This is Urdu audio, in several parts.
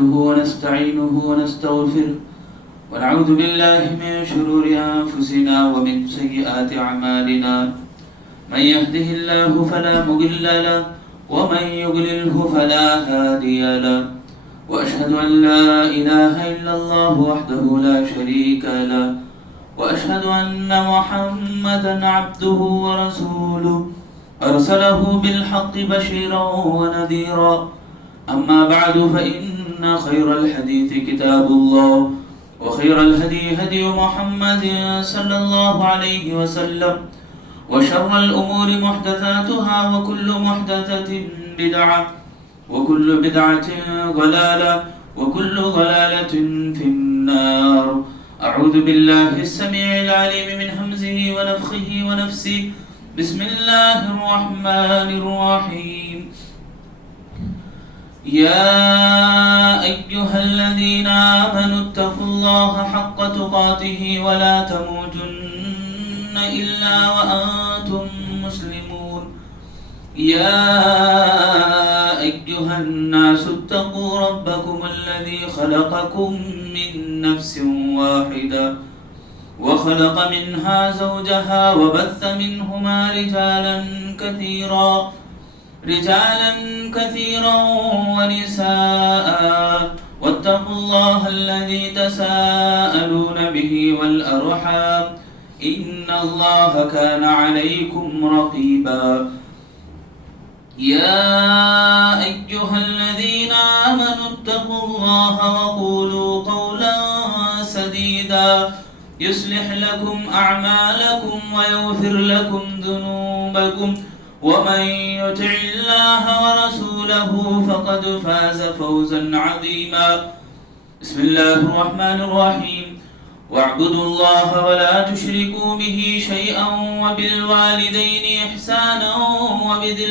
نحمده ونستعينه ونستغفره ونعوذ بالله من شرور أنفسنا ومن سيئات أعمالنا من يهده الله فلا مضل له ومن يضلله فلا هادي له وأشهد أن لا إله إلا الله وحده لا شريك له وأشهد أن محمدا عبده ورسوله أرسله بالحق بشيرا ونذيرا أما بعد فإن خير الحديث كتاب الله وخير الهدي هدي محمد صلى الله عليه وسلم وشر الأمور محدثاتها وكل محدثة بدعة وكل بدعة ضلالة وكل ضلالة في النار. أعوذ بالله السميع العليم من همزه ونفخه ونفسه. بسم الله الرحمن الرحيم. يا أيها الذين آمنوا اتقوا الله حق تقاته ولا تموتن إلا وأنتم مسلمون. يا أيها الناس اتقوا ربكم الذي خلقكم من نفس واحدة وخلق منها زوجها وبث منهما رجالا كثيرا ونساء واتقوا الله الذي تساءلون به والأرحام إن الله كان عليكم رقيبا. يا أيها الذين آمنوا اتقوا الله وقولوا قولا سديدا يصلح لكم أعمالكم ويغفر لكم ذنوبكم ومن يطع الله ورسوله فقد فاز فوزا عظيما. بسم الله الرحمن الرحيم. واعبدوا الله ولا تشركوا به شيئا وبالوالدين إحسانا وبذي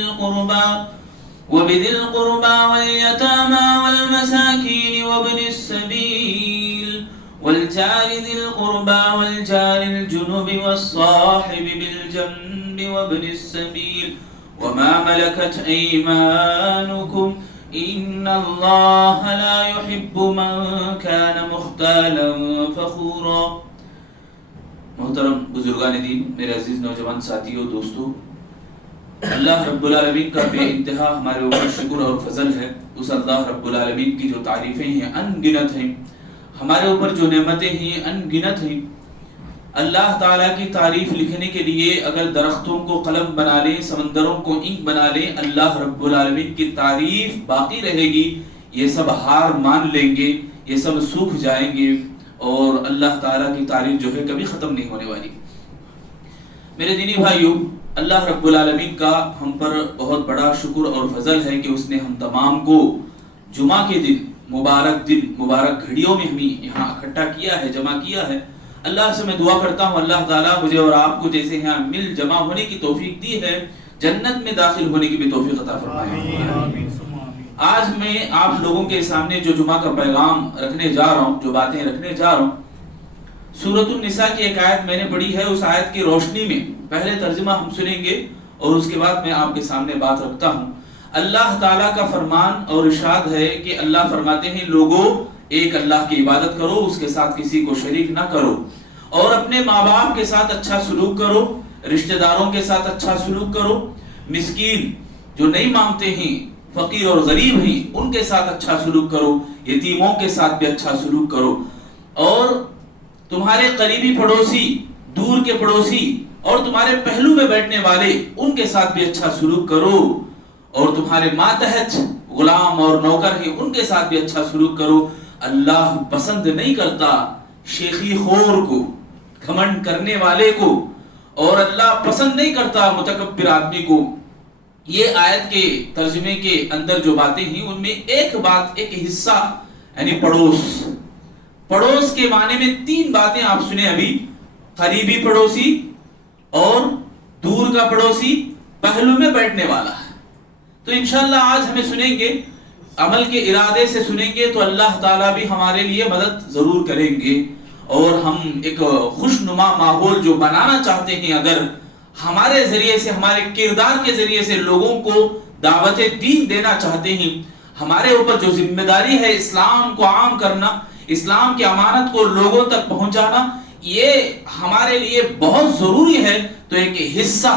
القربى واليتامى والمساكين وابن السبيل والجار ذي القربى والجار الجنب والصاحب بالجنب وابن السبيل وما ملكت أيمانكم إن الله لا يحب من كان مختالا فخورا. محترم بزرگان دین، میرے عزیز نوجوان ساتھیوں، دوستوں، اللہ رب العالمین کا بے انتہا ہمارے اوپر شکر اور فضل ہے. اس اللہ رب العالمین کی جو تعریفیں ہیں ان گنت ہیں، ہمارے اوپر جو نعمتیں ہیں ان گنت ہیں. اللہ تعالیٰ کی تعریف لکھنے کے لیے اگر درختوں کو قلم بنا لیں، سمندروں کو انک بنا لیں، اللہ رب العالمین کی تعریف باقی رہے گی. یہ سب ہار مان لیں گے، یہ سب سوکھ جائیں گے اور اللہ تعالیٰ کی تعریف جو ہے کبھی ختم نہیں ہونے والی. میرے دینی بھائیوں، اللہ رب العالمین کا ہم پر بہت بڑا شکر اور فضل ہے کہ اس نے ہم تمام کو جمعہ کے دن، مبارک گھڑیوں میں ہمیں یہاں اکٹھا کیا ہے، جمع کیا ہے. اللہ سے میں دعا کرتا ہوں اللہ تعالیٰ مجھے اور آپ کو جیسے یہاں مل جمع ہونے کی توفیق دی ہے، جنت میں داخل ہونے کی بھی توفیق عطا فرمائے. آج میں آپ لوگوں کے سامنے جو جمعہ کا پیغام رکھنے جا رہا ہوں، جو باتیں رکھنے جا رہا ہوں، سورۃ النساء کی ایک آیت میں نے پڑھی ہے. اس آیت کی روشنی میں پہلے ترجمہ ہم سنیں گے اور اس کے بعد میں آپ کے سامنے بات رکھتا ہوں. اللہ تعالیٰ کا فرمان اور ارشاد ہے کہ اللہ فرماتے ہیں لوگوں ایک اللہ کی عبادت کرو، اس کے ساتھ کسی کو شریک نہ کرو، اور اپنے ماں باپ کے ساتھ اچھا سلوک کرو، رشتہ داروں کے ساتھ اچھا سلوک کرو، مسکین جو نہیں مانگتے ہیں، فقیر اور غریب ہیں، ان کے ساتھ اچھا سلوک کرو، یتیموں کے ساتھ بھی اچھا سلوک کرو، اور تمہارے قریبی پڑوسی، دور کے پڑوسی اور تمہارے پہلو میں بیٹھنے والے ان کے ساتھ بھی اچھا سلوک کرو، اور تمہارے ماتحت غلام اور نوکر ہیں ان کے ساتھ بھی اچھا سلوک کرو. اللہ پسند نہیں کرتا شیخی خور کو، گھمنڈ کرنے والے کو، اور اللہ پسند نہیں کرتا متکبر آدمی کو. یہ آیت کے ترجمے کے اندر جو باتیں ہیں ان میں ایک بات، ایک حصہ یعنی پڑوس کے معنی میں 3 باتیں آپ سنیں ابھی: قریبی پڑوسی اور دور کا پڑوسی، پہلو میں بیٹھنے والا. تو انشاءاللہ آج ہمیں سنیں گے، عمل کے ارادے سے سنیں گے تو اللہ تعالیٰ بھی ہمارے لیے مدد ضرور کریں گے. اور ہم ایک خوشنما ماحول جو بنانا چاہتے ہیں، اگر ہمارے ذریعے سے، ہمارے کردار کے ذریعے سے لوگوں کو دعوت دین دینا چاہتے ہیں، ہمارے اوپر جو ذمہ داری ہے اسلام کو عام کرنا، اسلام کی امانت کو لوگوں تک پہنچانا، یہ ہمارے لیے بہت ضروری ہے. تو ایک حصہ،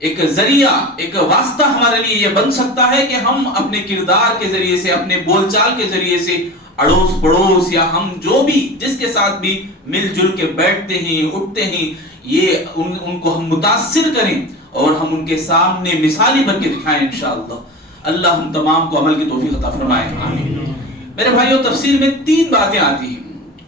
ایک ذریعہ، ایک واسطہ ہمارے لیے یہ بن سکتا ہے کہ ہم اپنے کردار کے ذریعے سے، اپنے بول چال کے ذریعے سے اڑوس پڑوس یا ہم جو بھی جس کے ساتھ بھی مل جل کے بیٹھتے ہیں اٹھتے ہیں، یہ ان کو ہم متاثر کریں اور ہم ان کے سامنے مثالی بن کے دکھائیں انشاءاللہ. اللہ ہم تمام کو عمل کی توفیق عطا فرمائے. آمین. میرے بھائیوں، تفسیر میں 3 باتیں آتی ہیں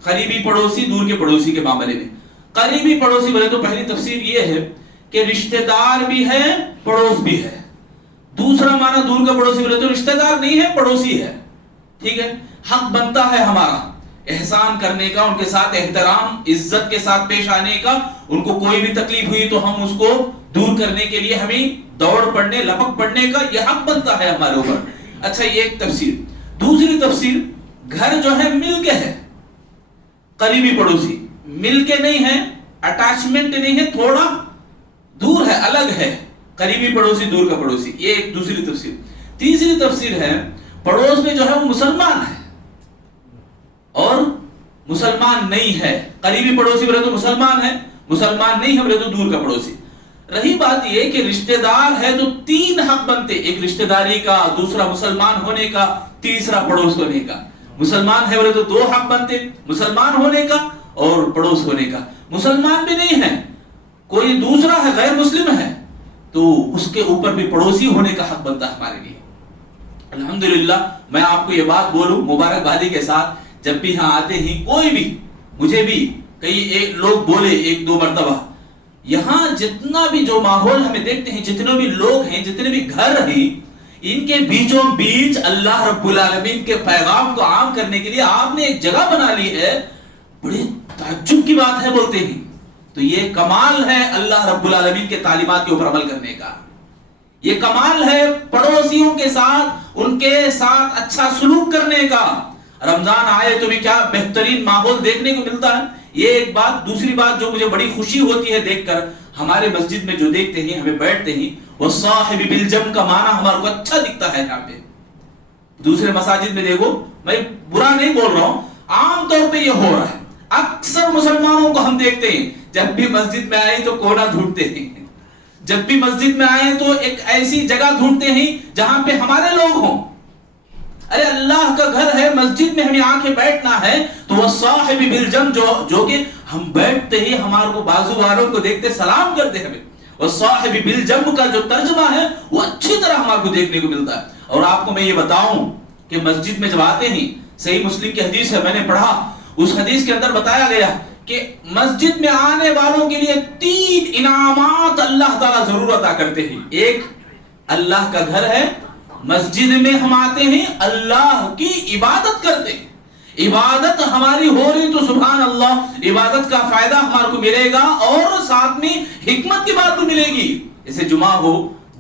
قریبی پڑوسی، دور کے پڑوسی کے معاملے میں. قریبی پڑوسی بولے تو پہلی تفسیر یہ ہے کہ رشتہ دار بھی ہے، پڑوس بھی ہے. دوسرا معنی دور کا پڑوسی بولے تو رشتہ دار نہیں ہے، پڑوسی ہے. ٹھیک ہے، حق بنتا ہے ہمارا احسان کرنے کا، ان کے ساتھ احترام عزت کے ساتھ پیش آنے کا. ان کو کوئی بھی تکلیف ہوئی تو ہم اس کو دور کرنے کے لیے ہمیں دوڑ پڑنے، لپک پڑنے کا یہ حق بنتا ہے ہمارے اوپر. اچھا، یہ ایک تفسیر. دوسری تفسیر، گھر جو ہے مل کے ہے، قریبی پڑوسی مل کے نہیں ہے، اٹیچمنٹ نہیں ہے، تھوڑا دور ہے، الگ ہے. قریبی پڑوسی، دور کا پڑوسی، یہ ایک دوسری تفسیر. تیسری تفسیر ہے پڑوس میں جو ہے وہ مسلمان ہے اور مسلمان نہیں ہے. قریبی پڑوسی بولے تو مسلمان ہے، مسلمان نہیں ہے بولے تو دور کا پڑوسی. رہی بات یہ کہ رشتہ دار ہے تو 3 حق بنتے، ایک رشتہ داری کا، دوسرا مسلمان ہونے کا، تیسرا پڑوس ہونے کا. مسلمان ہے بولے تو 2 حق بنتے، مسلمان ہونے کا اور پڑوس ہونے کا. مسلمان بھی نہیں ہے، کوئی دوسرا ہے، غیر مسلم ہے، تو اس کے اوپر بھی پڑوسی ہونے کا حق بنتا ہے ہمارے لیے. الحمدللہ میں آپ کو یہ بات بولوں مبارکبادی کے ساتھ، جب بھی یہاں آتے ہیں کوئی بھی، مجھے بھی کئی لوگ بولے 1-2 مرتبہ، یہاں جتنا بھی جو ماحول ہمیں دیکھتے ہیں، جتنے بھی لوگ ہیں، جتنے بھی گھر ہیں، ان کے بیچوں بیچ اللہ رب العالمین کے پیغام کو عام کرنے کے لیے آپ نے ایک جگہ بنا لی ہے. بڑی تعجب کی بات ہے بولتے ہیں. تو یہ کمال ہے اللہ رب العالمین کے تعلیمات کے اوپر عمل کرنے کا. یہ کمال ہے پڑوسیوں کے ساتھ، ان کے ساتھ اچھا سلوک کرنے کا. رمضان آئے تو بھی کیا بہترین ماحول دیکھنے کو ملتا ہے. یہ ایک بات. دوسری بات جو مجھے بڑی خوشی ہوتی ہے دیکھ کر، ہمارے مسجد میں جو دیکھتے ہیں، ہمیں بیٹھتے ہیں، والصاحب بالجنب کا معنی ہمارے کو اچھا دکھتا ہے. یہاں پہ دوسرے مساجد میں دیکھو، میں برا نہیں بول رہا ہوں، عام طور پہ یہ ہو رہا ہے. اکثر مسلمانوں کو ہم دیکھتے ہیں جب بھی مسجد میں آئے تو کونا ڈھونڈتے ہیں، جب بھی مسجد میں آئے تو ایک ایسی جگہ ڈھونڈتے ہیں جہاں پہ ہمارے لوگ ہوں. ارے اللہ کا گھر ہے، مسجد میں ہمیں آ کے بیٹھنا ہے، تو وہ صاحب بالجنب جو کہ ہم بیٹھتے ہی ہمارے کو بازو والوں کو دیکھتے سلام کرتے ہیں. وہ صاحب بالجنب کا جو ترجمہ ہے وہ اچھی طرح ہمارے کو دیکھنے کو ملتا ہے. اور آپ کو میں یہ بتاؤں کہ مسجد میں جب آتے ہیں، صحیح مسلم کی حدیث ہے، میں نے پڑھا، اس حدیث کے اندر بتایا گیا کہ مسجد میں آنے والوں کے لیے 3 انعامات اللہ تعالیٰ ضرور عطا کرتے ہیں. ایک، اللہ کا گھر ہے، مسجد میں ہم آتے ہیں، اللہ کی عبادت کرتے ہیں. عبادت ہماری ہو رہی تو سبحان اللہ، عبادت کا فائدہ ہمارے کو ملے گا اور ساتھ میں حکمت کی بات بھی ملے گی. جیسے جمعہ ہو،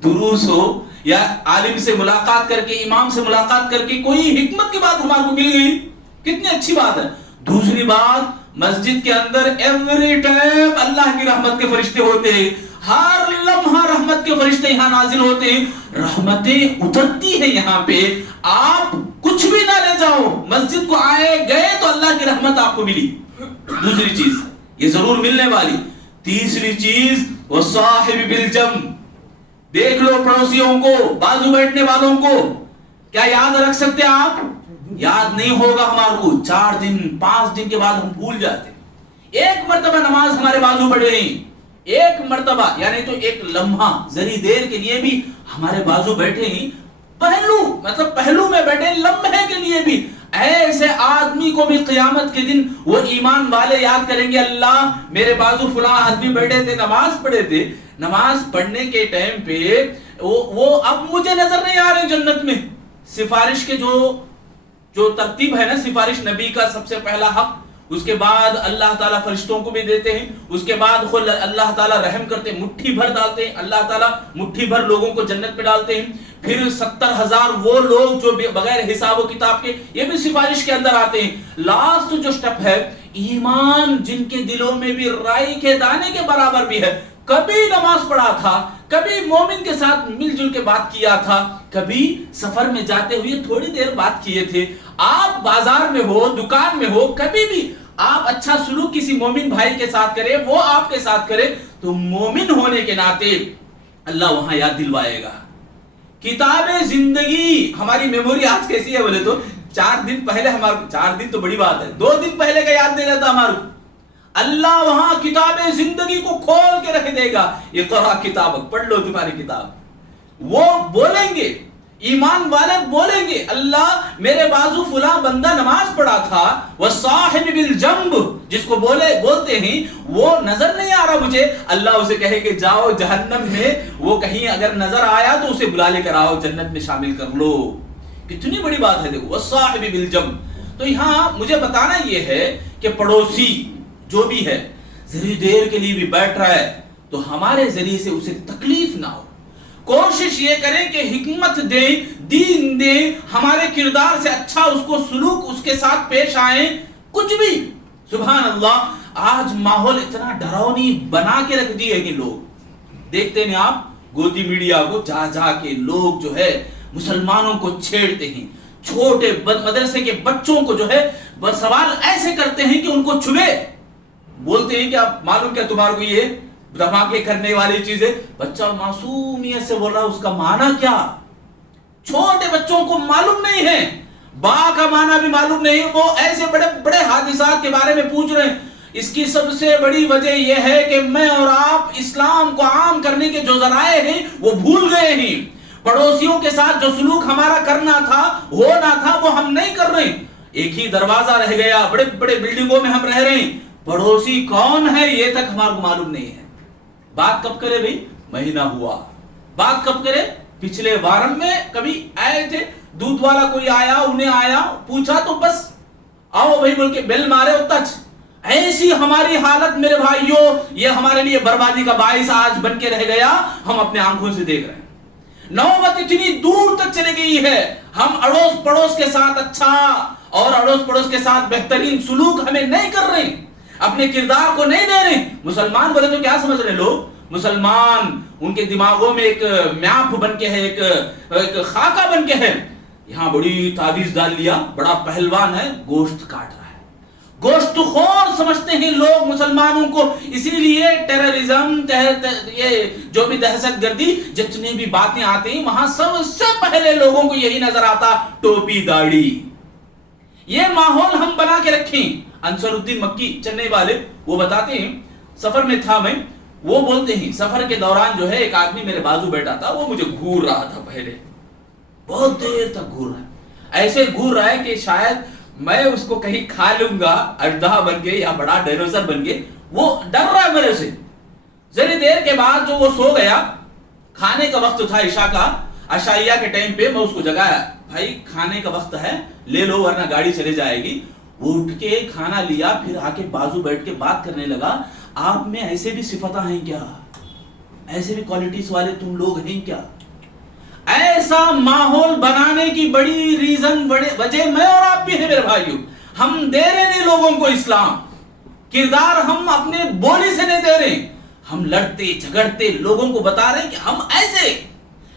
دروس ہو، یا عالم سے ملاقات کر کے، امام سے ملاقات کر کے کوئی حکمت کی بات ہمارے کو مل گئی، کتنی اچھی بات ہے. دوسری بات، مسجد کے اندر ایوری ٹائم اللہ کی رحمت کے فرشتے ہوتے ہیں، ہر لمحہ رحمت کے فرشتے یہاں نازل ہوتے ہیں، رحمتیں اترتی ہیں یہاں پہ. آپ کچھ بھی نہ لے جاؤ، مسجد کو آئے گئے تو اللہ کی رحمت آپ کو ملی. دوسری چیز یہ ضرور ملنے والی. تیسری چیز، وصاحب بالجنب، دیکھ لو پڑوسیوں کو، بازو بیٹھنے والوں کو. کیا یاد رکھ سکتے آپ؟ یاد نہیں ہوگا ہمارے کو، 4 دن 5 دن کے بعد ہم بھول جاتے. ایک مرتبہ نماز ہمارے بازو پڑے نہیں، ایک مرتبہ یعنی تو ایک لمحہ ذری دیر کے لیے بھی ہمارے بازو بیٹھے ہی، پہلو میں بیٹھے لمحے کے لیے بھی. ایسے آدمی کو بھی قیامت کے دن وہ ایمان والے یاد کریں گے، اللہ میرے بازو فلاں آدمی بیٹھے تھے، نماز پڑھے تھے. نماز پڑھنے کے ٹائم پہ وہ اب مجھے نظر نہیں آ رہے جنت میں. سفارش کے جو ترتیب ہے نا، سفارش نبی کا سب سے پہلا حق، اس کے بعد اللہ تعالیٰ فرشتوں کو بھی دیتے ہیں، اس کے بعد خود اللہ تعالیٰ رحم کرتے ہیں، مٹھی بھر ڈالتے ہیں، اللہ تعالیٰ مٹھی بھر لوگوں کو جنت میں ڈالتے ہیں. پھر 70,000 وہ لوگ جو بغیر حساب و کتاب کے، یہ بھی سفارش کے اندر آتے ہیں. لاسٹ جو سٹیپ ہے، ایمان جن کے دلوں میں بھی رائی کے دانے کے برابر بھی ہے، کبھی نماز پڑھا تھا، کبھی مومن کے ساتھ مل جل کے بات کیا تھا، کبھی سفر میں جاتے ہوئے تھوڑی دیر بات کیے تھے، آپ بازار میں ہو، دکان میں ہو، کبھی بھی آپ اچھا سلوک کسی مومن بھائی کے ساتھ کرے، وہ آپ کے ساتھ کرے، تو مومن ہونے کے ناطے اللہ وہاں یاد دلوائے گا۔ کتاب زندگی، ہماری میموری آج کیسی ہے بولے تو 4 دن پہلے ہمارا، 4 دن تو بڑی بات ہے، 2 دن پہلے کا یاد نہیں رہتا ہمارا۔ اللہ وہاں کتاب زندگی کو کھول کے رکھ دے گا، اقرا کتابک، پڑھ لو تمہاری کتاب۔ وہ بولیں گے، ایمان والے بولیں گے، اللہ میرے بازو فلاں بندہ نماز پڑھا تھا، والصاحب بالجنب، جس کو بولتے ہیں وہ نظر نہیں آ رہا مجھے، اللہ اسے کہے کہ جاؤ جہنم میں، وہ کہیں اگر نظر آیا تو اسے بلا لے کر آؤ، جنت میں شامل کر لو۔ کتنی بڑی بات ہے، دیکھو والصاحب بالجنب۔ تو یہاں مجھے بتانا یہ ہے کہ پڑوسی جو بھی ہے ذری دیر کے لیے بھی بیٹھ رہا ہے تو ہمارے ذریعے سے اسے تکلیف نہ ہو، کوشش یہ کریں کہ حکمت دیں، دین دیں، ہمارے کردار سے اچھا اس کو سلوک اس کے ساتھ پیش آئیں، کچھ بھی۔ سبحان اللہ، آج ماحول اتنا ڈراؤنی بنا کے رکھ دیے کہ لوگ دیکھتے ہیں، آپ گودی میڈیا کو جا جا کے لوگ جو ہے مسلمانوں کو چھیڑتے ہیں، چھوٹے مدرسے کے بچوں کو جو ہے سوال ایسے کرتے ہیں کہ ان کو چھوے، بولتے ہیں کہ آپ معلوم کیا تمہارے کو یہ دھماکے کرنے والی چیزیں، بچہ معصومیت سے بول رہا، اس کا معنی کیا؟ چھوٹے بچوں کو معلوم نہیں ہے، با کا معنی بھی معلوم نہیں، وہ ایسے بڑے بڑے حادثات کے بارے میں پوچھ رہے ہیں۔ اس کی سب سے بڑی وجہ یہ ہے کہ میں اور آپ اسلام کو عام کرنے کے جو ذرائع ہیں وہ بھول گئے ہیں، پڑوسیوں کے ساتھ جو سلوک ہمارا کرنا تھا، ہونا تھا، وہ ہم نہیں کر رہے۔ ایک ہی دروازہ رہ گیا، بڑے بڑے بلڈنگوں میں ہم رہ رہے ہیں، پڑوسی کون ہے یہ تک ہمارے کو معلوم نہیں ہے۔ بات کب کرے بھئی؟ مہینہ ہوا، بات کب کرے؟ پچھلے وارم میں کبھی آئے تھے، دودھ والا کوئی آیا، انہیں آیا پوچھا تو بس آؤ بھائی بول کے بیل مارے اور تچ۔ ایسی ہماری حالت میرے بھائیوں، یہ ہمارے لیے بربادی کا باعث آج بن کے رہ گیا، ہم اپنے آنکھوں سے دیکھ رہے ہیں۔ نوبت اتنی دور تک چلی گئی ہے، ہم اڑوس پڑوس کے ساتھ اچھا اور اڑوس پڑوس کے ساتھ بہترین سلوک ہمیں نہیں کر رہے، اپنے کردار کو نہیں دے رہے۔ مسلمان بولے تو کیا سمجھ رہے لوگ؟ مسلمان ان کے دماغوں میں ایک میاپ بن کے ہے، ایک خاکہ بن کے ہے، یہاں بڑی تعویذ ڈال لیا، بڑا پہلوان ہے، گوشت کاٹ رہا ہے، گوشت خور سمجھتے ہیں لوگ مسلمانوں کو۔ اسی لیے ٹیررزم، یہ جو بھی دہشت گردی، جتنی بھی باتیں آتی ہیں وہاں سب سے پہلے لوگوں کو یہی نظر آتا، ٹوپی داڑھی۔ یہ ماحول ہم بنا کے رکھیں۔ انصر الدین مکی چنئی والے وہ بتاتے ہیں، سفر میں تھا میں، وہ بولتے ہیں سفر کے دوران جو ہے ایک آدمی میرے بازو بیٹھا تھا، وہ مجھے گھور رہا تھا، پہلے بہت دیر تک گھور رہا ہے، ایسے گھور رہا ہے کہ شاید میں اس کو کہیں کھا لوں گا، اژدہا بن کے یا بڑا ڈائنوسر بن کے، وہ ڈر رہا ہے میرے سے۔ ذری دیر کے بعد جو وہ سو گیا، کھانے کا وقت تھا عشاء کا، عشائیہ کے ٹائم پہ میں اس کو جگایا، بھائی کھانے کا وقت ہے، لے لو ورنہ گاڑی چلے جائے گی۔ وہ اٹھ کے کھانا لیا، پھر آ کے بازو بیٹھ کے بات کرنے لگا، آپ میں ایسے بھی صفتیں ہیں کیا؟ ایسے بھی کوالٹیز والے تم لوگ ہیں کیا؟ ایسا ماحول بنانے کی بڑی وجہ میں اور آپ بھی ہیں میرے بھائیوں۔ ہم دے رہے نہیں لوگوں کو اسلام، کردار ہم اپنے بولی سے نہیں دے رہے، ہم لڑتے جھگڑتے لوگوں کو بتا رہے ہیں کہ ہم ایسے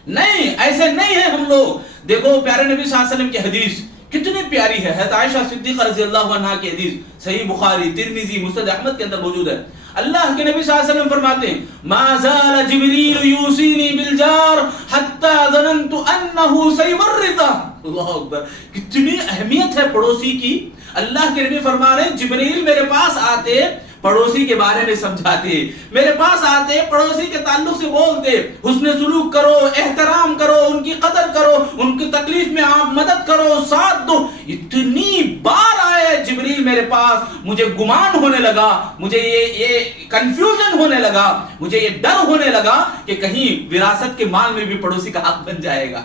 نہیں ہیں ہم لوگ۔ دیکھو پیارے نبی صلی اللہ علیہ وسلم کی حدیث کتنی پیاری ہے، حضرت عائشہ صدیقہ رضی اللہ عنہا کی حدیث، صحیح بخاری، ترمذی، مسند احمد کے اندر موجود ہے۔ اللہ کے نبی صلی اللہ علیہ وسلم فرماتے ہیں، ما زال جبریل یوصینی بالجار حتی ظننت انہ سیورثہ۔ اللہ اکبر، کتنی اہمیت ہے پڑوسی کی۔ اللہ کے نبی فرما رہے ہیں جبریل میرے پاس آتے، پڑوسی کے بارے میں سمجھاتے، میرے پاس آتے، پڑوسی کے تعلق سے بولتے، حسن سلوک کرو، احترام کرو، ان کی قدر کرو، ان کی تکلیف میں آپ مدد کرو، ساتھ دو۔ اتنی بار آئے جبریل میرے پاس، مجھے گمان ہونے لگا، مجھے یہ کنفیوژن ہونے لگا، مجھے یہ ڈر ہونے لگا کہ کہیں وراثت کے مال میں بھی پڑوسی کا حق بن جائے گا۔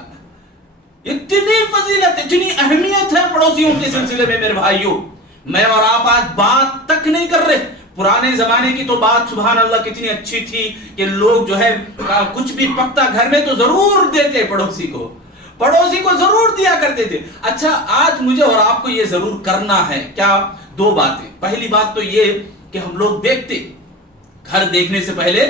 اتنی فضیلت، اتنی اہمیت ہے پڑوسیوں کے سلسلے میں میرے بھائیوں۔ میں اور آپ آج بات تک نہیں کر رہے۔ پرانے زمانے کی تو بات سبحان اللہ کتنی اچھی تھی کہ لوگ جو ہے کچھ بھی پکتا گھر میں تو ضرور دیتے، پڑوسی کو ضرور دیا کرتے تھے۔ اچھا آج مجھے اور آپ کو یہ ضرور کرنا ہے کیا؟ 2 باتیں۔ پہلی بات تو یہ کہ ہم لوگ دیکھتے، گھر دیکھنے سے پہلے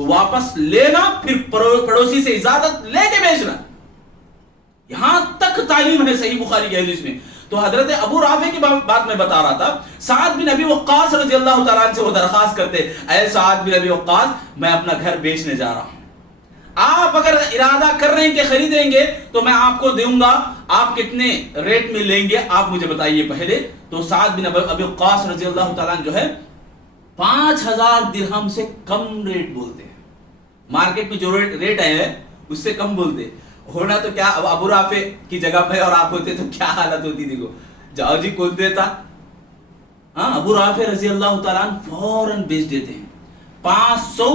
تو واپس لینا، پھر پڑوسی سے اجازت لے کے بیچنا. یہاں تک تعلیم ہے صحیح بخاری کی حدیث میں. تو حضرت ابو رافع کی بات میں بتا رہا تھا. سعد بن ابی وقاص رضی اللہ تعالیٰ عنہ سے وہ درخواست کرتے، اے سعد بن ابی وقاص، میں اپنا گھر بیچنے جا رہا ہوں، آپ اگر ارادہ کر رہے ہیں کہ خریدیں گے تو میں آپ کو دوں گا، آپ کتنے ریٹ میں لیں گے آپ مجھے بتائیے پہلے. تو سعد بن ابی وقاص رضی اللہ تعالیٰ عنہ جو ہے 5000 درہم سے کم ریٹ بولتے ہیں. مارکیٹ میں جو ریٹ ہے اس سے کم بولتے. ہونا تو کیا، اب ابو رافع کی جگہ پہ اور آپ ہوتے تو کیا حالت ہوتی. دیکھو جاؤ جی کون دیتا. ہاں ابو رافع رضی اللہ تعالیٰ عنہ فوراً بیچ دیتے ہیں. 500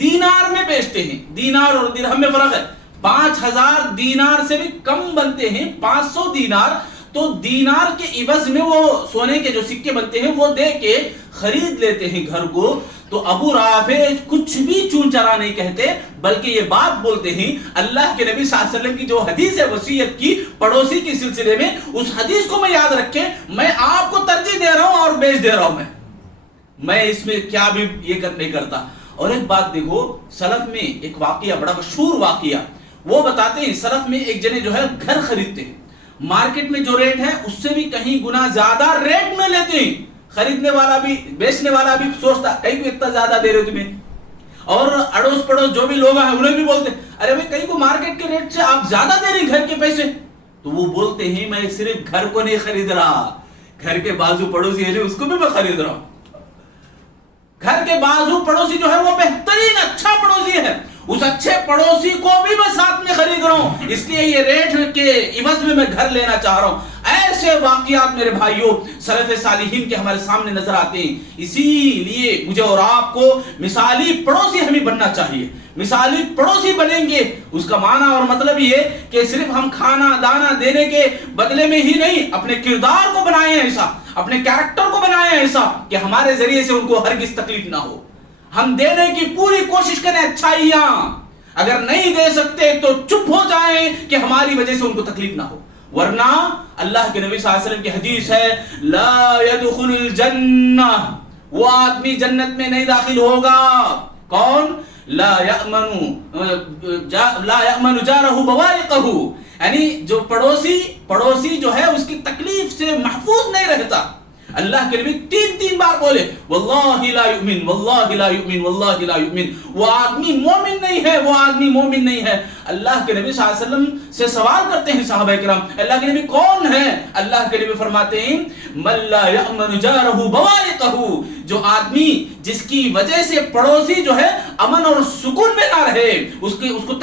دینار میں بیچتے ہیں. دینار اور درہم میں فرق ہے. 5000 دینار سے بھی کم بنتے ہیں 500 دینار. تو دینار کے عوض میں وہ سونے کے جو سکے بنتے ہیں وہ دے کے خرید لیتے ہیں گھر کو. تو ابو رافع کچھ بھی چون چرا نہیں کہتے، بلکہ یہ بات بولتے ہیں اللہ کے نبی صلی اللہ علیہ وسلم کی جو حدیث ہے وصیت کی پڑوسی کے سلسلے میں، اس حدیث کو میں یاد رکھیں، میں آپ کو ترجیح دے رہا ہوں اور بیچ دے رہا ہوں. میں اس میں کیا بھی یہ نہیں کرتا. اور ایک بات دیکھو، سلف میں ایک واقعہ بڑا مشہور واقعہ وہ بتاتے ہیں. سلف میں ایک جنے جو ہے گھر خریدتے ہیں، مارکیٹ میں جو ریٹ ہے اس سے بھی کہیں گنا زیادہ ریٹ میں لیتے ہیں. خریدنے والا بھی بیچنے والا بھی سوچتا کہیں کو اتنا زیادہ دے رہے تمہیں. اور اڑوس پڑوس جو بھی لوگ ہیں انہیں بھی بولتے ارے بھائی کہیں کو مارکیٹ کے ریٹ سے آپ زیادہ دے رہے ہیں گھر کے پیسے. تو وہ بولتے ہیں میں صرف گھر کو نہیں خرید رہا، گھر کے بازو پڑوسی ہے اس کو بھی میں خرید رہا ہوں. گھر کے بازو پڑوسی جو ہے وہ بہترین اچھا پڑوسی ہے، اس اچھے پڑوسی کو بھی میں ساتھ میں خرید رہا ہوں، اس لیے یہ ریٹ کے عوض میں گھر لینا چاہ رہا ہوں. ایسے واقعات میرے بھائیوں سلف صالحین کے ہمارے سامنے نظر آتے ہیں. اسی لیے مجھے اور آپ کو مثالی پڑوسی ہمیں بننا چاہیے. مثالی پڑوسی بنیں گے اس کا معنی اور مطلب یہ کہ صرف ہم کھانا دانا دینے کے بدلے میں ہی نہیں، اپنے کردار کو بنائیں ایسا، اپنے کیریکٹر کو بنائیں ایسا کہ ہمارے ذریعے سے ان کو ہرگز تکلیف نہ ہو. ہم دینے کی پوری کوشش کریں اچھائیاں، اگر نہیں دے سکتے تو چپ ہو جائیں کہ ہماری وجہ سے ان کو تکلیف نہ ہو. ورنہ اللہ کے نبی صلی اللہ علیہ وسلم کی حدیث ہے لا يدخل الجنہ، وہ آدمی جنت میں نہیں داخل ہوگا. کون؟ لا یأمن جارہ بوائقہ، یعنی جو پڑوسی جو ہے اس کی تکلیف سے محفوظ نہیں رہتا. اللہ کے نبی 3 بار بولے واللہ لا یؤمن، واللہ لا یؤمن، واللہ لا یؤمن. وہ آدمی مومن نہیں ہے، وہ آدمی مومن نہیں ہے. اللہ کے نبی صلی اللہ علیہ وسلم سے سوال کرتے ہیں صحابہ کرام اللہ کے نبی کون ہے؟ اللہ کے نبی فرماتے ہیں من لا یأمن جارہ بوائقہ، جو آدمی جس کی وجہ سے پڑوسی جو ہے امن اور سکون میں نہ رہے، اس کو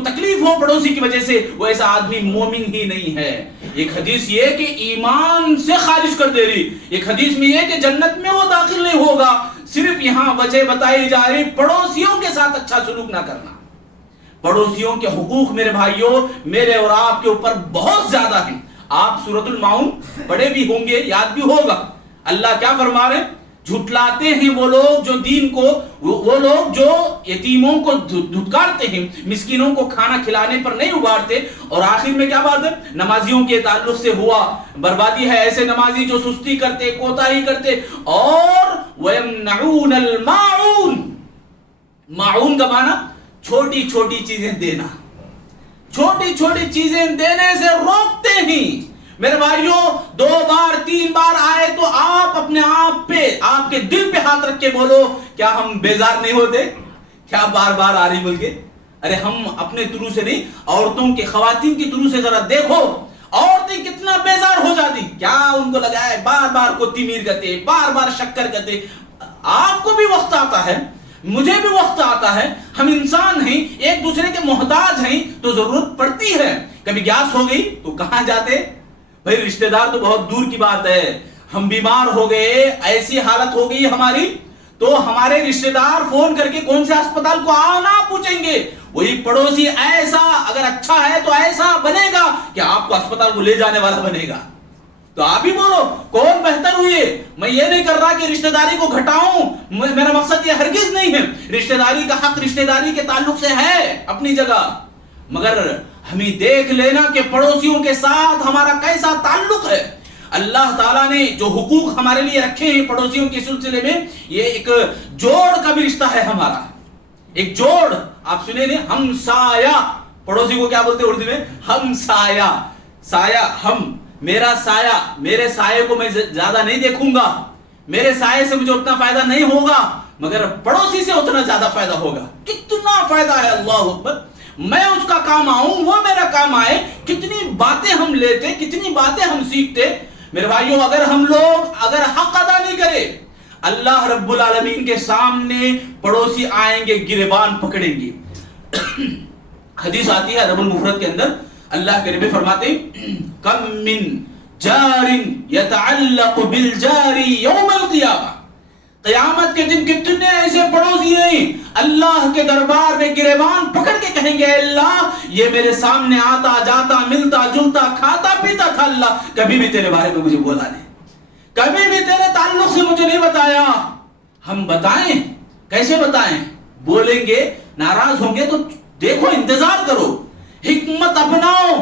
تکلیف ہو پڑوسی کی وجہ سے، وہ ایسا آدمی مومن ہی نہیں ہے. ایک حدیث یہ کہ ایمان سے خارج کر دے رہی، ایک حدیث میں یہ کہ جنت میں وہ داخل نہیں ہوگا. صرف یہاں وجہ بتائی جا رہی پڑوسیوں کے ساتھ اچھا سلوک نہ کرنا. پڑوسیوں کے حقوق میرے بھائیوں میرے اور آپ کے اوپر بہت زیادہ ہیں. آپ سورۃ الماؤن پڑھے بھی ہوں گے، یاد بھی ہوگا. اللہ کیا فرما رہے ہیں؟ جھٹلاتے ہیں وہ لوگ جو دین کو، وہ لوگ جو یتیموں کو دھتکارتے ہیں، مسکینوں کو کھانا کھلانے پر نہیں ابھارتے. اور آخر میں کیا بات ہے؟ نمازیوں کے تعلق سے ہوا بربادی ہے ایسے نمازی جو سستی کرتے، کوتاہی کرتے. اور وَيَمْنَعُونَ الْمَاعُونَ، معون کا معنی چھوٹی چھوٹی چیزیں دینا، چھوٹی چھوٹی چیزیں دینے سے روکتے ہیں. میرے بھائیوں 2 بار 3 بار آئے تو آپ اپنے آپ پہ، آپ کے دل پہ ہاتھ رکھ کے بولو کیا ہم بیزار نہیں ہوتے؟ کیا بار بار آ رہی بول کے؟ ارے ہم اپنے طرح سے نہیں، عورتوں کے خواتین کی طرح سے ذرا دیکھو، عورتیں کتنا بیزار ہو جاتی، کیا ان کو لگا ہے بار بار کوتمیر کرتے، بار بار شکر کرتے. آپ کو بھی وقت آتا ہے، مجھے بھی وقت آتا ہے، ہم انسان ہیں، ایک دوسرے کے محتاج ہیں تو ضرورت پڑتی ہے. کبھی گیس ہو گئی تو کہاں جاتے؟ بھئی رشتہ دار تو بہت دور کی بات ہے، ہم بیمار ہو گئے، ایسی حالت ہو گئی ہماری تو ہمارے رشتہ دار فون کر کے کون سے اسپتال کو آنا پوچھیں گے. وہی پڑوسی ایسا اگر اچھا ہے تو ایسا بنے گا کہ آپ کو اسپتال کو لے جانے والا بنے گا. تو آپ ہی بولو کون بہتر ہوئے. میں یہ نہیں کر رہا کہ رشتہ داری کو گھٹاؤں، میرا مقصد یہ ہرگز نہیں ہے. رشتہ داری کا حق رشتہ داری کے تعلق سے ہے اپنی جگہ، مگر ہمیں دیکھ لینا کہ پڑوسیوں کے ساتھ ہمارا کیسا تعلق ہے. اللہ تعالیٰ نے جو حقوق ہمارے لیے رکھے ہیں پڑوسیوں کے سلسلے میں، یہ ایک جوڑ کا بھی رشتہ ہے ہمارا، ایک جوڑ. آپ سنے نہیں، ہم سایہ، پڑوسی کو کیا بولتے ہیں اردو میں؟ ہم سایہ. سایہ، ہم، میرا سایہ، میرے سائے کو میں زیادہ نہیں دیکھوں گا، میرے سائے سے مجھے اتنا فائدہ نہیں ہوگا، مگر پڑوسی سے اتنا زیادہ فائدہ ہوگا. کتنا فائدہ ہے، اللہ اکبر. میں اس کا کام آؤں، وہ میرا کام آئے. کتنی باتیں ہم لیتے، کتنی باتیں ہم سیکھتے. میرے بھائیوں، اگر ہم لوگ اگر حق ادا نہیں کرے، اللہ رب العالمین کے سامنے پڑوسی آئیں گے، گریبان پکڑیں گے. حدیث آتی ہے ادب المفرد کے اندر، اللہ کے نبی فرماتے ہیں کم من جار یتعلق بالجار یوم القیامہ، قیامت کے دن کتنے ایسے پڑوسی ہیں اللہ کے دربار میں گریبان پکڑ کے کہیں گے اللہ یہ میرے سامنے آتا جاتا ملتا جلتا کھاتا پیتا تھا، اللہ کبھی بھی تیرے بارے میں مجھے بولا نہیں، کبھی بھی تیرے تعلق سے مجھے نہیں بتایا. ہم بتائیں، کیسے بتائیں؟ بولیں گے، ناراض ہوں گے تو دیکھو، انتظار کرو، حکمت اپناؤ،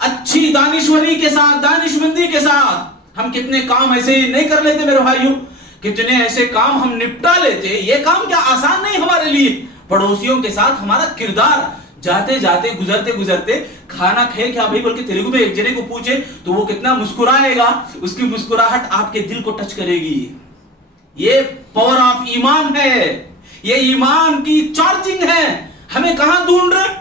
اچھی دانشوری کے ساتھ، دانشمندی کے ساتھ. ہم کتنے کام ایسے نہیں کر لیتے میرے بھائیوں، کتنے ایسے کام ہم نپٹا لیتے. یہ کام کیا آسان نہیں ہمارے لیے. پڑوسیوں کے ساتھ ہمارا کردار، جاتے جاتے گزرتے گزرتے کھانا کھائے کیا بھائی، بلکہ تیلگو میں ایک جنے کو پوچھے تو وہ کتنا مسکرائے گا، اس کی مسکراہٹ آپ کے دل کو ٹچ کرے گی. یہ پاور آف ایمان ہے، یہ ایمان کی چارجنگ ہے. ہمیں کہاں ڈھونڈ رہے؟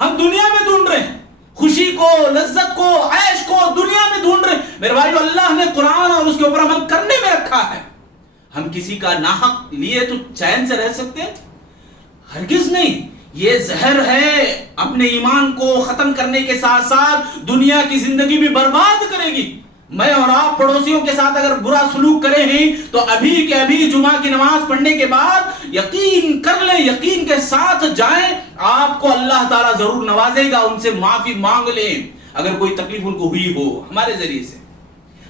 ہم دنیا میں ڈھونڈ رہے ہیں، خوشی کو، لذت کو، عیش کو دنیا میں ڈھونڈ رہے ہیں. میرے بھائیو، اللہ نے قرآن اور اس کے اوپر عمل کرنے میں رکھا ہے. ہم کسی کا ناحق لیے تو چین سے رہ سکتے ہیں؟ ہرگز نہیں. یہ زہر ہے، اپنے ایمان کو ختم کرنے کے ساتھ ساتھ دنیا کی زندگی بھی برباد کرے گی. میں اور آپ پڑوسیوں کے ساتھ اگر برا سلوک کرے ہیں تو ابھی کے ابھی جمعہ کی نماز پڑھنے کے بعد یقین کر لیں، یقین کے ساتھ جائیں، آپ کو اللہ تعالیٰ ضرور نوازے گا. ان سے معافی مانگ لیں اگر کوئی تکلیف ان کو ہوئی ہو ہمارے ذریعے سے.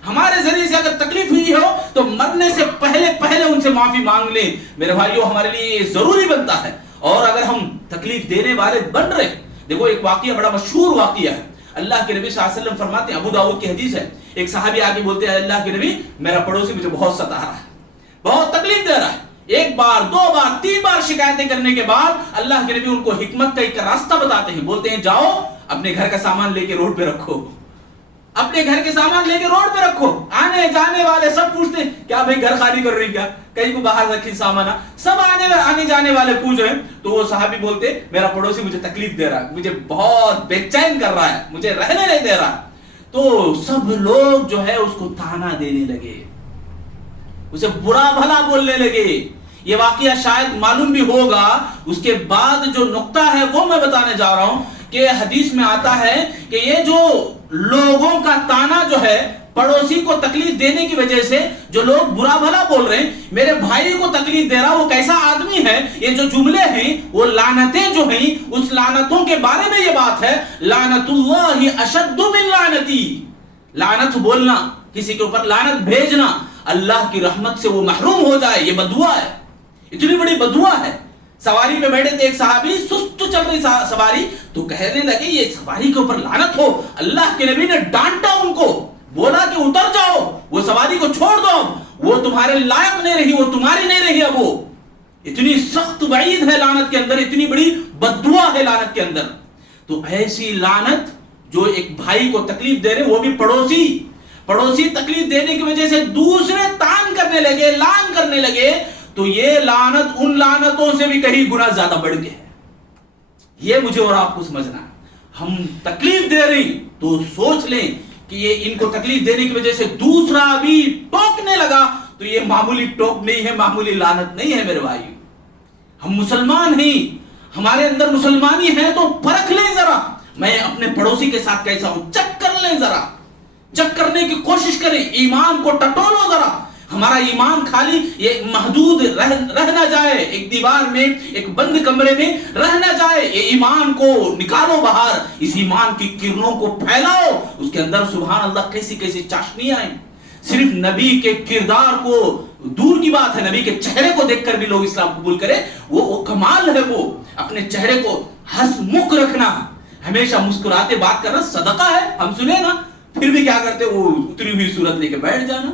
ہمارے ذریعے سے اگر تکلیف ہوئی ہو تو مرنے سے پہلے ان سے معافی مانگ لیں. میرے بھائیوں، ہمارے لیے یہ ضروری بنتا ہے. اور اگر ہم تکلیف دینے والے بن رہے، دیکھو ایک واقعہ بڑا مشہور واقعہ ہے. اللہ کے نبی صلی اللہ علیہ وسلم فرماتے ہیں، ابو داؤد کی حدیث ہے، ایک صحابی آگے بولتے ہیں اللہ کے نبی میرا پڑوسی مجھے بہت ستا رہا ہے، بہت تکلیف دے رہا ہے. ایک بار، دو بار، تین بار شکایتیں کرنے کے بعد اللہ کے نبی ان کو حکمت کا ایک راستہ بتاتے ہیں. بولتے ہیں جاؤ اپنے گھر کا سامان لے کے روڈ پہ رکھو، اپنے گھر کے سامان لے کے روڈ پہ رکھو. آنے جانے والے سب پوچھتے ہیں کیا بھائی گھر خالی کر رہی، کیا کہیں کو باہر رکھی سامان؟ سب آنے جانے والے پوچھ رہے ہیں. تو وہ صحابی بولتے میرا پڑوسی مجھے تکلیف دے رہا ہے، مجھے بہت بے چین کر رہا ہے، مجھے رہنے نہیں دے رہا. تو سب لوگ جو ہے اس کو تانا دینے لگے، اسے برا بھلا بولنے لگے. یہ واقعہ شاید معلوم بھی ہوگا. اس کے بعد جو نقطہ ہے وہ میں بتانے جا رہا ہوں کہ حدیث میں آتا ہے کہ یہ جو لوگوں کا تانا جو ہے پڑوسی کو تکلیف دینے کی وجہ سے، جو لوگ برا بھلا بول رہے ہیں، میرے بھائی کو تکلیف دے رہا، وہ کیسا آدمی ہے. یہ جو جملے ہیں وہ لعنتیں جو ہیں، اس لعنتوں کے بارے میں یہ بات ہے، لعنت اللہ اشد من لعنتی. لعنت بولنا، کسی کے اوپر لعنت بھیجنا، اللہ کی رحمت سے وہ محروم ہو جائے، یہ بددعا ہے، اتنی بڑی بددعا ہے. سواری پہ بیٹھے تھے ایک صحابی، سست چل رہی سواری، تو کہنے لگے یہ سواری کے اوپر لعنت ہو. اللہ کے نبی نے ڈانٹا ان کو، بولا کہ اتر جاؤ، وہ سواری کو چھوڑ دو، وہ تمہارے لائق نہیں رہی، وہ تمہاری نہیں رہی. اب وہ اتنی سخت وعید ہے لعنت کے اندر، اتنی بڑی بددعا ہے لعنت کے اندر. تو ایسی لعنت جو ایک بھائی کو تکلیف دے رہے، وہ بھی پڑوسی تکلیف دینے کی وجہ سے دوسرے تان کرنے لگے، لعن کرنے لگے، تو یہ لعنت ان لعنتوں سے بھی کہیں گنا زیادہ بڑھ کے ہے. یہ مجھے اور آپ کو سمجھنا ہے. ہم تکلیف دے رہے ہیں تو سوچ لیں کہ یہ ان کو تکلیف دینے کی وجہ سے دوسرا بھی ٹوکنے لگا تو یہ معمولی ٹوک نہیں ہے، معمولی لعنت نہیں ہے. میرے بھائی، ہم مسلمان ہیں، ہمارے اندر مسلمانی ہے تو پرکھ لیں ذرا، میں اپنے پڑوسی کے ساتھ کیسا ہوں، چیک کر لیں ذرا، چیک کرنے کی کوشش کریں. ایمان کو ٹٹولو ذرا. ہمارا ایمان خالی یہ محدود رہ نہ جائے، ایک دیوار میں، ایک بند کمرے میں رہ نہ جائے. یہ ایمان کو نکالو باہر، اس ایمان کی کرنوں کو پھیلاؤ. اس کے اندر سبحان اللہ کیسی کیسی چاشنیاں ہیں. صرف نبی کے کردار کو دور کی بات ہے، نبی کے چہرے کو دیکھ کر بھی لوگ اسلام قبول کرے، وہ کمال ہے. وہ اپنے چہرے کو ہنس مکھ رکھنا، ہمیشہ مسکراتے بات کرنا صدقہ ہے. ہم سنے نا پھر بھی کیا کرتے وہ اتری ہوئی صورت لے کے بیٹھ جانا.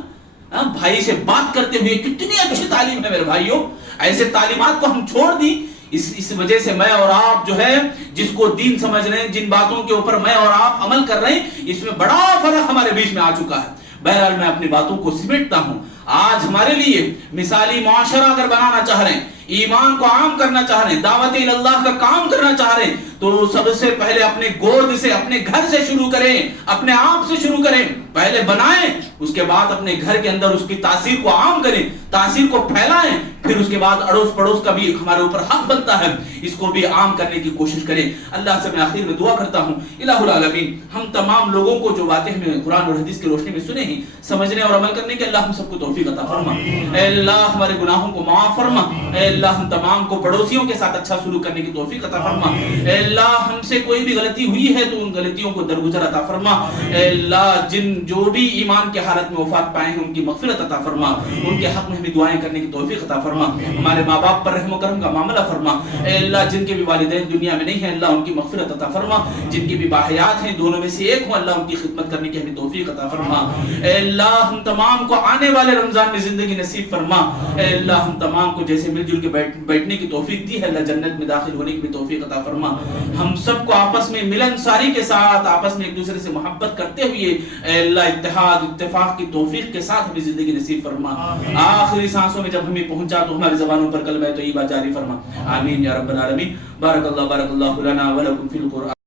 بھائی سے بات کرتے ہوئے کتنی اچھی تعلیم ہے میرے بھائیوں. ایسے تعلیمات کو ہم چھوڑ دی. اس وجہ سے میں اور آپ جو ہے جس کو دین سمجھ رہے ہیں, جن باتوں کے اوپر میں اور آپ عمل کر رہے ہیں, اس میں بڑا فرق ہمارے بیچ میں آ چکا ہے. بہرحال میں اپنی باتوں کو سمیٹتا ہوں. آج ہمارے لیے مثالی معاشرہ اگر بنانا چاہ رہے ہیں, ایمان کو عام کرنا چاہ رہے ہیں, دعوت اللہ کا کام کرنا چاہ رہے ہیں, تو سب سے پہلے اپنے گود سے, اپنے گھر سے شروع کریں, اپنے آپ سے شروع کریں. پہلے بنائیں, اس کے بعد اپنے گھر کے اندر اس کی تاثیر کو عام کریں, تاثیر کو پھیلائیں. پھر اس کے بعد اڑوس پڑوس کا بھی ہمارے اوپر حق بنتا ہے, اس کو بھی عام کرنے کی کوشش کریں. اللہ سے میں آخر میں دعا کرتا ہوں, الہ العالمین ہم تمام لوگوں کو جو باتیں ہمیں قرآن اور حدیث کی روشنی میں سنے ہیں, سمجھنے اور عمل کرنے کے اللہ ہم سب کو توفیق عطا فرما. اے اللہ ہمارے گناہوں کو معاف فرما. اے اللہ ہم تمام کو پڑوسیوں کے ساتھ اچھا سلوک کرنے کی توفیق عطا فرما. اے اللہ ہم سے کوئی بھی غلطی ہوئی ہے تو ان غلطیوں کو درگزر عطا فرما. اے اللہ جو بھی ایمان کے حالت میں وفات پائے ہیں ان کی مغفرت عطا فرما. ان کے حق میں ہمیں دعائیں کرنے کی توفیق عطا فرما. ہمارے ماں باپ پر رحم و کرم کا معاملہ فرما. اے اللہ جن کے بھی والدین دنیا میں نہیں ہیں, اللہ ان کی مغفرت عطا فرما. جن کی بھی باحیات ہیں, دونوں میں سے ایک ہوں, اللہ ان کی خدمت کرنے کی ہمیں توفیق عطا فرما. اے اللہ ہم تمام کو آنے والے رمضان میں زندگی نصیب فرما. اے اللہ ہم تمام کو جیسے مل جل کے بیٹھنے کی توفیق دی ہے, اللہ جنت میں داخل ہونے کی بھی توفیق عطا فرما. ہم سب کو آپس میں ملنساری کے ساتھ, آپس میں ایک دوسرے سے محبت کرتے ہوئے اے اللہ اتحاد اتفاق کی توفیق کے ساتھ ہمیں زندگی نصیب فرما. آخری سانسوں میں جب ہمیں پہنچا تو ہماری زبانوں پر کلمہ طیبہ جاری فرما. آمین یا رب العالمین. بارک اللہ لنا ولکم فی القرآن.